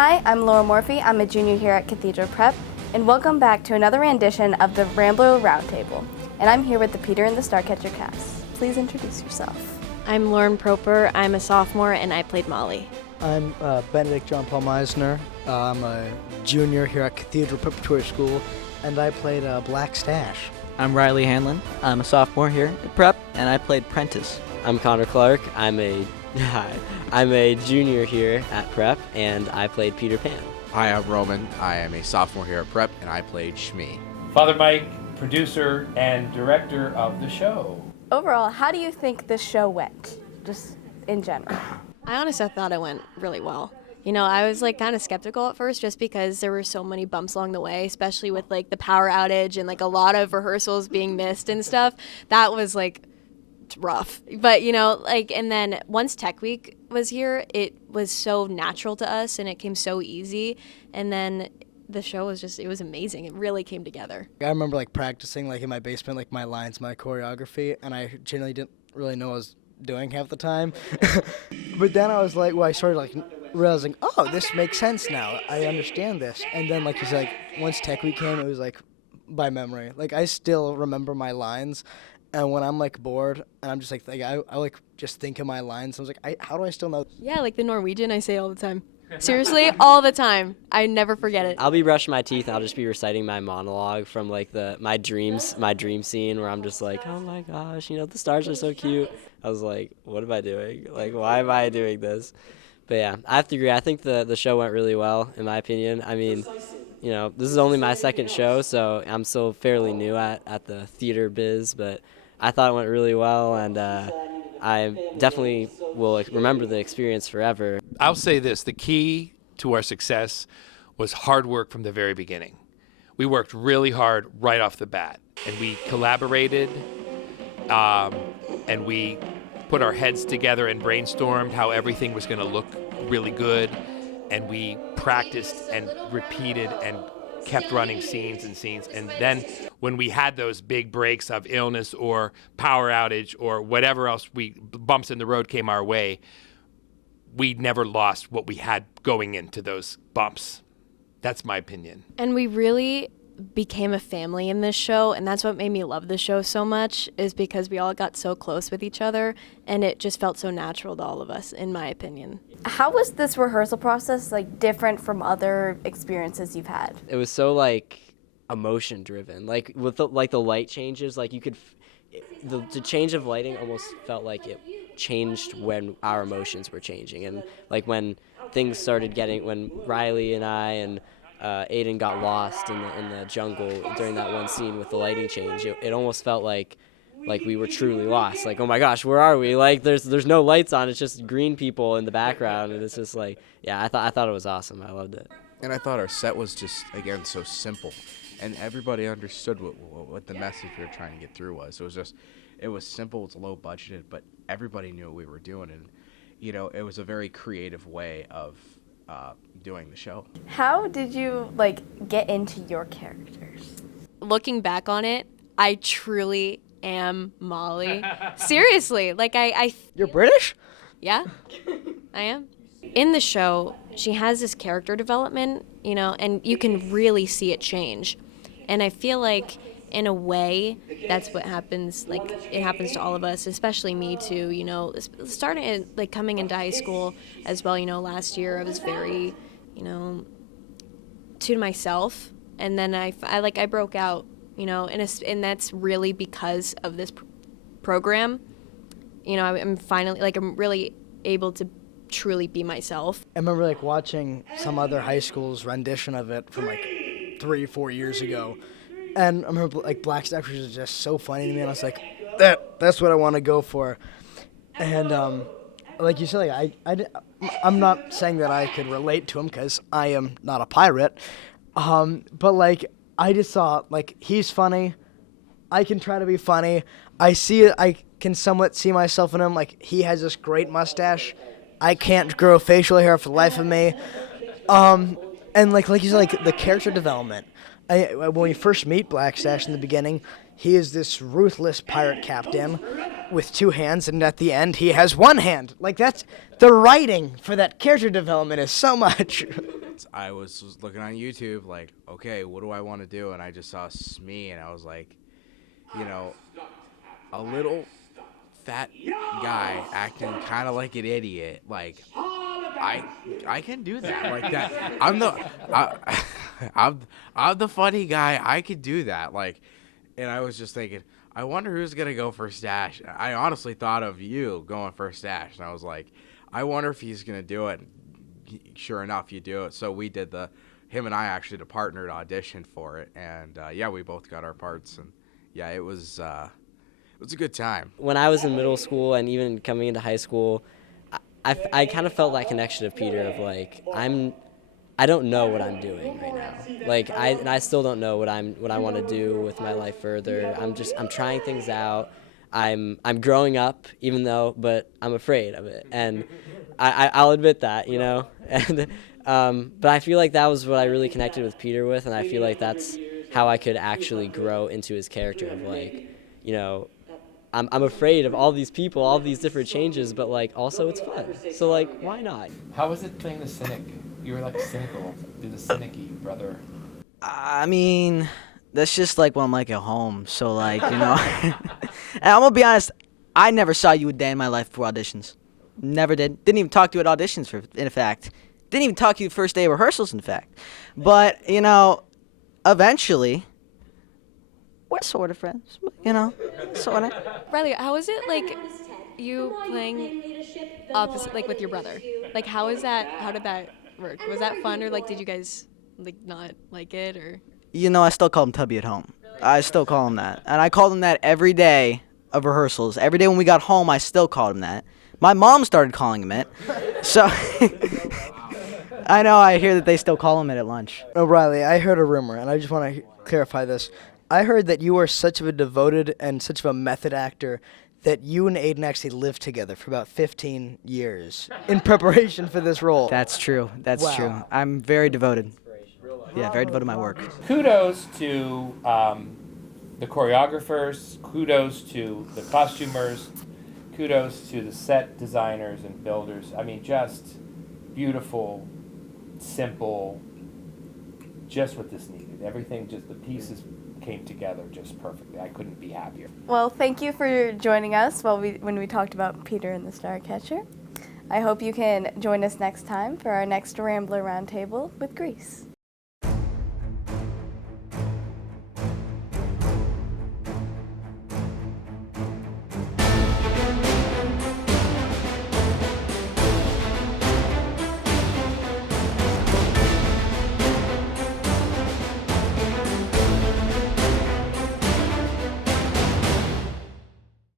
Hi, I'm Laura Morphy. I'm a junior here at Cathedral Prep, and welcome back to another rendition of the Rambler Roundtable. And I'm here with the Peter and the Starcatcher cast. Please introduce yourself. I'm Lauren Proper. I'm a sophomore, and I played Molly. I'm Benedict John Paul Meisner. I'm a junior here at Cathedral Preparatory School, and I played Black Stash. I'm Riley Hanlon. I'm a sophomore here at Prep, and I played Prentice. I'm Connor Clark. I'm a junior here at Prep, and I played Peter Pan. Hi, I'm Roman. I am a sophomore here at Prep, and I played Shmi. Father Mike, producer and director of the show. Overall, how do you think this show went, just in general? I honestly thought it went really well. You know, I was kind of skeptical at first just because there were so many bumps along the way, especially with the power outage and a lot of rehearsals being missed and stuff. That was rough. But and then once Tech Week was here, it was so natural to us and it came so easy. And then the show was it was amazing. It really came together. I remember practicing in my basement, my lines, my choreography, and I generally didn't really know what I was doing half the time. But then I was I started realizing, oh, this makes sense now. I understand this. And then you said, once Tech Week came, it was by memory. I still remember my lines. And when I'm bored and I'm just I just think of my lines. I was how do I still know? Yeah, the Norwegian, I say all the time. Seriously, all the time. I never forget it. I'll be brushing my teeth and I'll just be reciting my monologue from my dream scene where I'm just oh my gosh, the stars are so cute. I was what am I doing? Why am I doing this? But yeah, I have to agree. I think the show went really well, in my opinion. I mean, this is only my second show, so I'm still fairly new at the theater biz, but I thought it went really well, and I definitely will remember the experience forever. I'll say this, the key to our success was hard work from the very beginning. We worked really hard right off the bat, and we collaborated, and we put our heads together and brainstormed how everything was going to look really good, and we practiced and repeated and kept running scenes, and then when we had those big breaks of illness or power outage or whatever else bumps in the road came our way, we never lost what we had going into those bumps. That's my opinion. And we really became a family in this show, and that's what made me love the show so much, is because we all got so close with each other, and it just felt so natural to all of us, in my opinion. How was this rehearsal process different from other experiences you've had? It was so emotion driven. With the light changes, you could the change of lighting almost felt like it changed when our emotions were changing, and when things started when Riley and I and Aiden got lost in the jungle during that one scene with the lighting change. It almost felt like we were truly lost. Oh my gosh, where are we? There's no lights on. It's just green people in the background, and it's just yeah. I thought it was awesome. I loved it. And I thought our set was just, again, so simple. And everybody understood what the message we were trying to get through was. It was simple, it's low budgeted, but everybody knew what we were doing. And, it was a very creative way of doing the show. How did you get into your characters? Looking back on it, I truly am Molly. Seriously, I You're British? Yeah, I am. In the show, she has this character development, and you can really see it change. And I feel in a way, that's what happens, it happens to all of us, especially me too, starting coming into high school as well, last year I was very, to myself, and then I broke out, and that's really because of this program. I'm finally, I'm really able to truly be myself. I remember watching some other high school's rendition of it from 3-4 years ago, and I remember Black Stash was just so funny to me, and I was that's what I want to go for. And you said, I'm not saying that I could relate to him because I am not a pirate, but I just saw he's funny, I can try to be funny, I can somewhat see myself in him. He has this great mustache, I can't grow facial hair for the life of me, and you said, the character development. When we first meet Black Stash in the beginning, he is this ruthless pirate captain with 2 hands, and at the end, he has 1 hand. That's the writing for that character development is so much. I was looking on YouTube, like, okay, what do I want to do? And I just saw Smee, and I was like, you know, a little fat guy acting kind of like an idiot. Like, I can do that. Like that. I'm the funny guy. I could do that. Like, and I was just thinking, I wonder who's gonna go for Stash. I honestly thought of you going for Stash, and I was like, I wonder if he's gonna do it. Sure enough, you do it. So we did him and I actually partnered audition for it, and yeah, we both got our parts, and yeah, it was a good time. When I was in middle school and even coming into high school, I kind of felt that connection of Peter of like I don't know what I'm doing right now. Like I still don't know what I want to do with my life further. I'm trying things out. I'm growing up, but I'm afraid of it, and I'll admit that, you know. And but I feel like that was what I really connected with Peter with, and I feel like that's how I could actually grow into his character of like, you know, I'm afraid of all these people, all these different changes, but like also it's fun. So like, why not? How was it playing the cynic? You were like cynical, do the cynic-y brother. I mean, that's just like when I'm like at home. So like, you know, and I'm gonna be honest, I never saw you a day in my life for auditions. Never did. Didn't even talk to you at auditions, in fact. Didn't even talk to you the first day of rehearsals, in fact. But, you know, eventually, we're sort of friends, you know, sort of. Riley, how is it like you playing opposite, like with your brother? Like, how did that work? Was that fun, or like did you guys like not like it, or? You know, I still call him Tubby at home. I still call him that. And I called him that every day of rehearsals. Every day when we got home, I still called him that. My mom started calling him it. So I know, I hear that they still call him it at lunch. Oh, Riley, I heard a rumor, and I just want to clarify this. I heard that you are such of a devoted and such of a method actor that you and Aiden actually lived together for about 15 years in preparation for this role. That's true. That's Wow. true. I'm very devoted. Yeah, very devoted to my work. Kudos to the choreographers, kudos to the costumers, kudos to the set designers and builders. I mean, just beautiful, simple, just what this needed. Everything, just the pieces came together just perfectly. I couldn't be happier. Well, thank you for joining us when we talked about Peter and the Starcatcher. I hope you can join us next time for our next Rambler Roundtable with Grease.